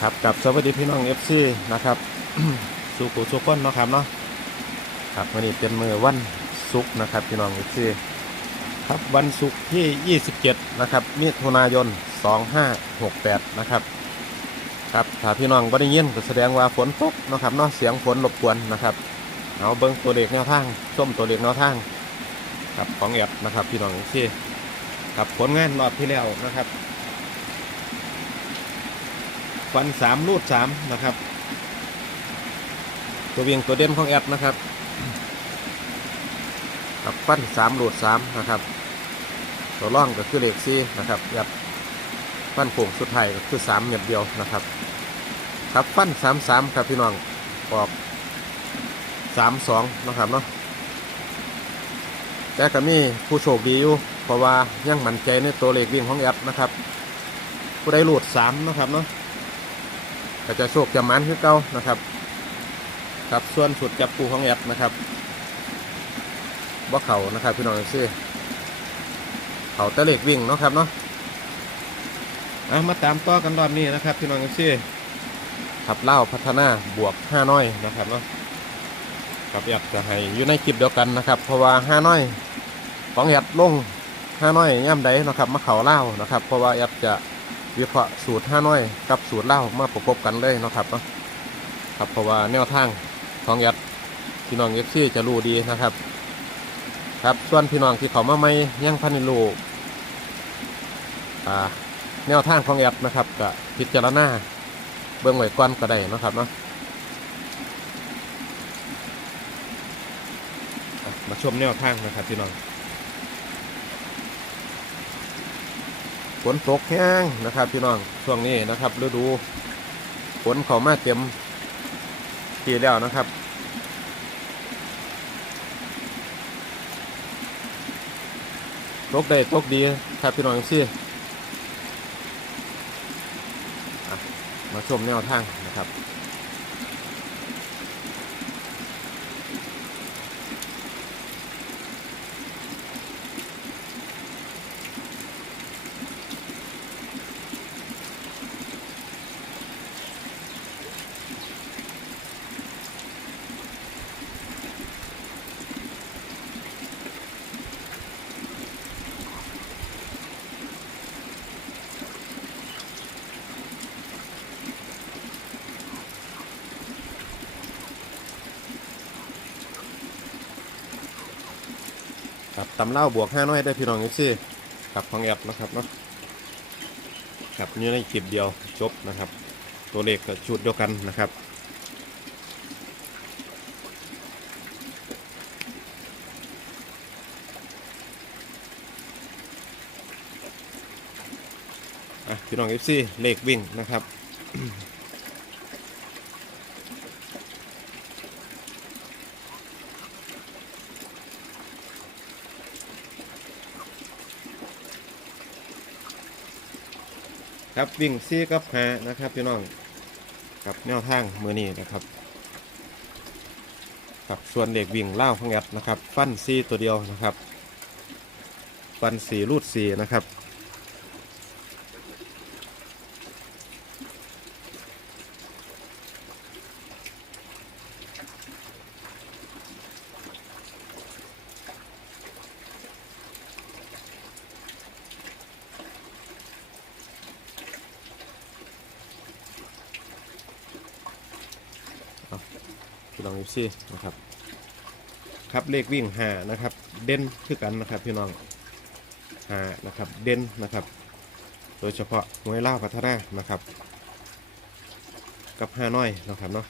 ครับกับสวัสดีพี่น้องเอฟซีนะครับสุขุสุขคนเนาะครับเนาะครับวันนี้เป็นมือวันศุกร์นะครับพี่น้องเอฟซีครับวันศุกร์ที่ 27 นะครับมิถุนายน 2568 นะครับครับถ้าพี่น้องบ่ได้ยินก็แสดงว่าฝนตกนะครับเนาะเสียงฝนรบกวนนะครับเอาเบิ้งตัวเลขแนวทางส้มตัวเลขแนวทางครับของแอดนะครับพี่น้องเอฟซีครับผลงานรอบที่แล้วนะครับ ฟันสามรูดสามนะครับ ตัวเวียงตัวเด่นของแอดนะครับกับฟันสามรูดสามนะครับ ตัวร่องก็คือเลขซีนะครับแอดฟันโค้งสุดท้ายก็คือสามเม็ดเดียวนะครับ ครับฟันสามสามครับพี่น้องออกสามสองนะครับเนาะแต่ก็มีผู้โชคดีอยู่เพราะว่ายังมั่นใจในตัวเลขวิ่งของแอดนะครับผู้ได้รูดสามนะครับเนาะ ก็จะโชคจะมันคือเก่านะครับครับส่วนสุดจับปูของแอดนะครับบ่เขานะครับพี่น้องซี่เขาตะเล็กวิ่งเนาะครับเนาะเอามาตามต่อกันรอบนี้นะครับพี่น้องซี่ขับเล่าพัฒนาบวกห้าน้อยนะครับเนาะกับแอดจะให้อยู่ในคลิปเดียวกันนะครับ เพราะว่าห้าน้อยของแอดลงห้าน้อยย่ำใดนะครับมาเขาเล่านะครับ เพราะว่าแอดจะ วิเคราะห์สูตรห้าน้อยกับสูตรเล่ามาประกบกันเลยนะครับเนาะครับเพราะว่าแนวทางของยัดพี่น้องเอฟซีจะรู้ดีนะครับ ครับส่วนพี่น้องที่เขามาไม่ยังพันนิรูอ่าแนวทางของแอดนะครับก็พิจารณาเบื้องไว้ก่อนก็ได้นะครับเนาะมาชมแนวทางนะครับพี่น้อง ฝนตกแห้งนะครับพี่น้องช่วงนี้นะครับฤดูฝนเขามาเต็มทีแล้วนะครับตกได้ตกดีครับพี่น้องซี่มาชมแนวทางนะครับ ครับตำเล่าบวกห้าน้อยได้พี่น้องนี่สิกับของแอดนะครับเนาะครับนี่ในคลิปเดียวจบนะครับ ตัวเลขก็ชุดเดียวกันนะครับพี่น้องเอฟซีเลขวิ่งนะครับ ครับวิ่งซีกับหานะครับพี่น้องกับแนวทางมือนี้นะครับกับส่วนเด็กวิ่งเล่าของแอดนะครับ ฟันซีตัวเดียวนะครับ ฟันสีรูดสีนะครับ พี่น้องเอฟซีนะครับครับเลขวิ่งหานะครับเด่นคือกันนะครับพี่น้องหานะครับเด่นนะครับ โดยเฉพาะหัวยล่าพัฒนานะครับ กับห้าน้อยนะครับเนาะ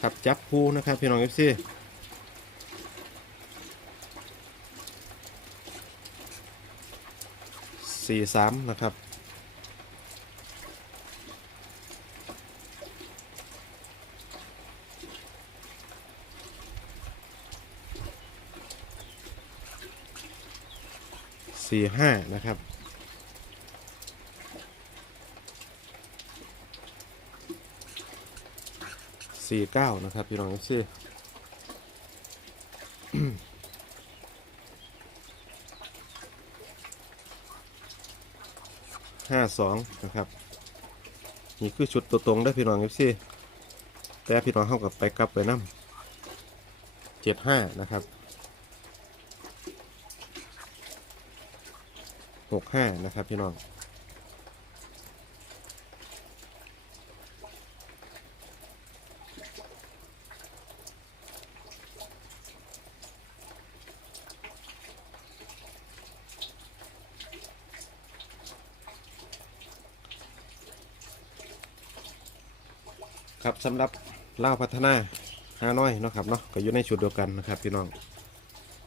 ครับจับคู่นะครับพี่น้องเอฟซีสี่สามนะครับ สี่ห้านะครับ สี่เก้านะครับ พี่น้องซื้อห้าสองนะครับ นี่คือชุดตัวตรงได้พี่น้องเอฟซีแต่พี่น้องเข้ากับไปกลับไปน้ำเจ็ดห้านะครับ หกห้านะครับพี่น้องครับสำหรับเล่าพัฒนาฮาน้อยเนาะครับเนาะก็อยู่ในชุดเดียวกันนะครับพี่น้อง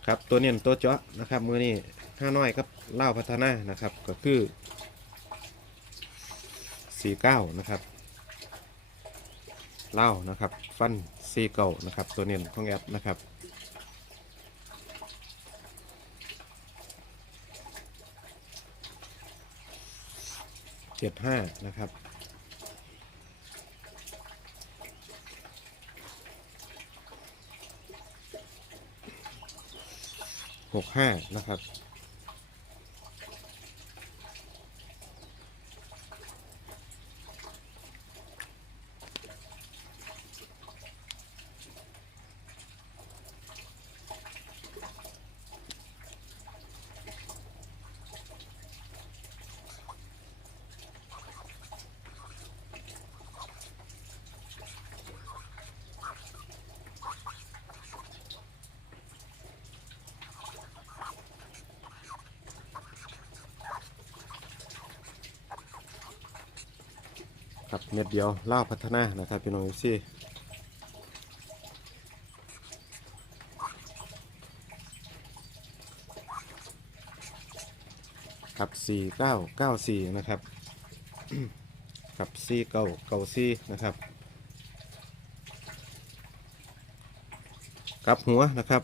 ครับตัวเนียนตัวเจาะนะครับมือนี้ ฮาน้อยครับเล่าพัฒนานะครับก็คือสี่เก้านะครับเล่านะครับ ฟันสี่เก้านะครับ ตัวเนียนของแอปนะครับเจ็ดห้านะครับหกห้านะครับ ครับเม็ดเดียวเล่าพัฒนานะครับพี่น้องซีครับสี่เก้าเก้าสี่นะครับครับสี่เก้าเก้าสี่นะครับกับหัวนะครับ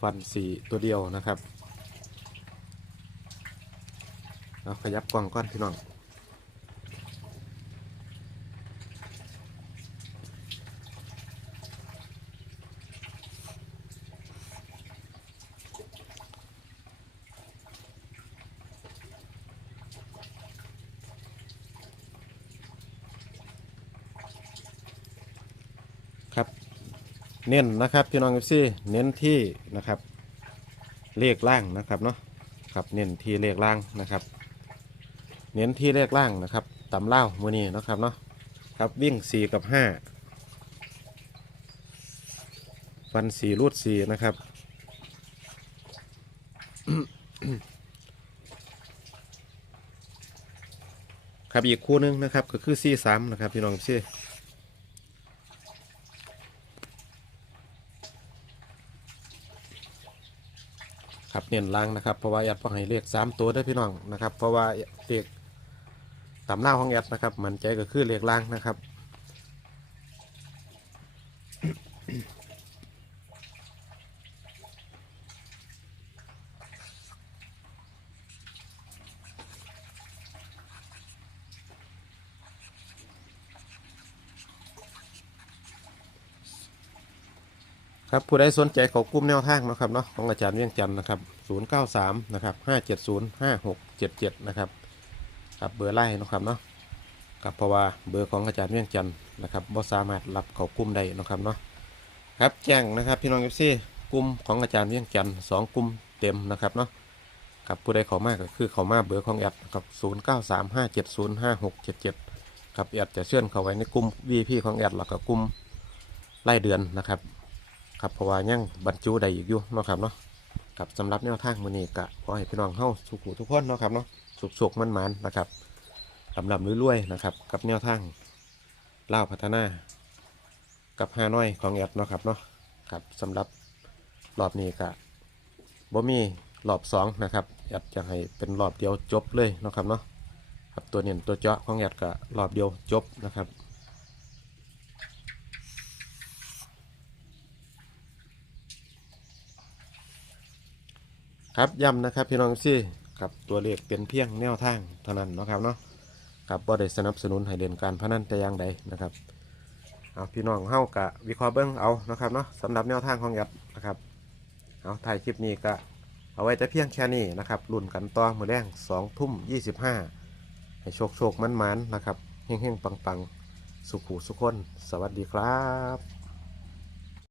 ฟันสี่ตัวเดียวนะครับ เอาขยับกล้องก้อนพี่น้องครับเน้นนะครับพี่น้องเอฟซีเน้นที่นะครับเลขล่างนะครับเนาะครับเน้นที่เลขล่างนะครับ เน้นที่เลขล่างนะครับตำเล่ามือนี้นะครับเนาะครับวิ่ง4กับ5ฟัน4รูด4นะครับครับอีกคู่หนึงนะครับก็คือ4 3นะครับพี่น้องชื่อครับเน้นล่างนะครับเพราะว่าอยากให้เลข3ตัวได้พี่น้องนะครับ เพราะว่าเลข ตามหน้าห้องแอดนะครับ มันใจก็คือเลขล่างนะครับครับผู้ใดสนใจเขากลุ้มแนวทางนะครับเนาะของอาจารย์เวียงจันทร์นะครับ 093 นะครับ 570 5677 นะครับ ครับเบอร์ไล่นะครับเนาะครับเพราะว่าเบอร์ของอาจารย์เวียงจันทร์นะครับบ่สามารถรับเขากลุ่มได้นะครับเนาะครับแจ้งนะครับพี่น้องเอฟซีกลุ่มของอาจารย์เวียงจันทร์สองกลุ่มเต็มนะครับเนาะครับผู้ใดเขามากก็คือเขามาเบอร์ของแอดนะครับ0 9 3 5 7 0 5 6 7 7ครับแอดจะเชื่อนเขาไว้ในกลุ่ม VP ของแอดแล้วก็กลุ่มรายเดือนนะครับครับเพราะว่ายังบรรจุได้อีกอยู่นะครับเนาะครับสำหรับแนวทางมือนี้ก็ขอให้พี่น้องเฮาสุขุทุกคนนะครับเนาะ สุกๆมันๆนะครับลำลำรวยๆนะครับ กับแนวทางเล่าพัฒนา กับฮานอยของแอดเนาะครับเนาะครับสำหรับรอบนี้ก็บ่มีรอบสองนะครับแอดจะให้เป็นรอบเดียวจบเลยเนาะครับเนาะครับตัวเนียนตัวเจาะของแอดก็รอบเดียวจบนะครับครับย้ำนะครับพี่น้องซี่ กับตัวเลขเป็นเพียงแนวทางเท่านั้นนะครับเนาะครับบ่ได้สนับสนุนให้เล่นการพนันแต่อย่างใดนะครับเอาพี่น้องเฮากะวิเคราะห์เบิ้งเอานะครับเนาะสำหรับแนวทางของยัดนะครับเอาถ่ายคลิปนี้ก็เอาไว้แต่เพียงแค่นี้นะครับรุ่นกันต่อมือแรงสองทุ่มยี่สิบห้าให้โชคโชคมันมันๆนะครับเฮงเฮงปังปังสุขุสุขคน สวัสดีครับ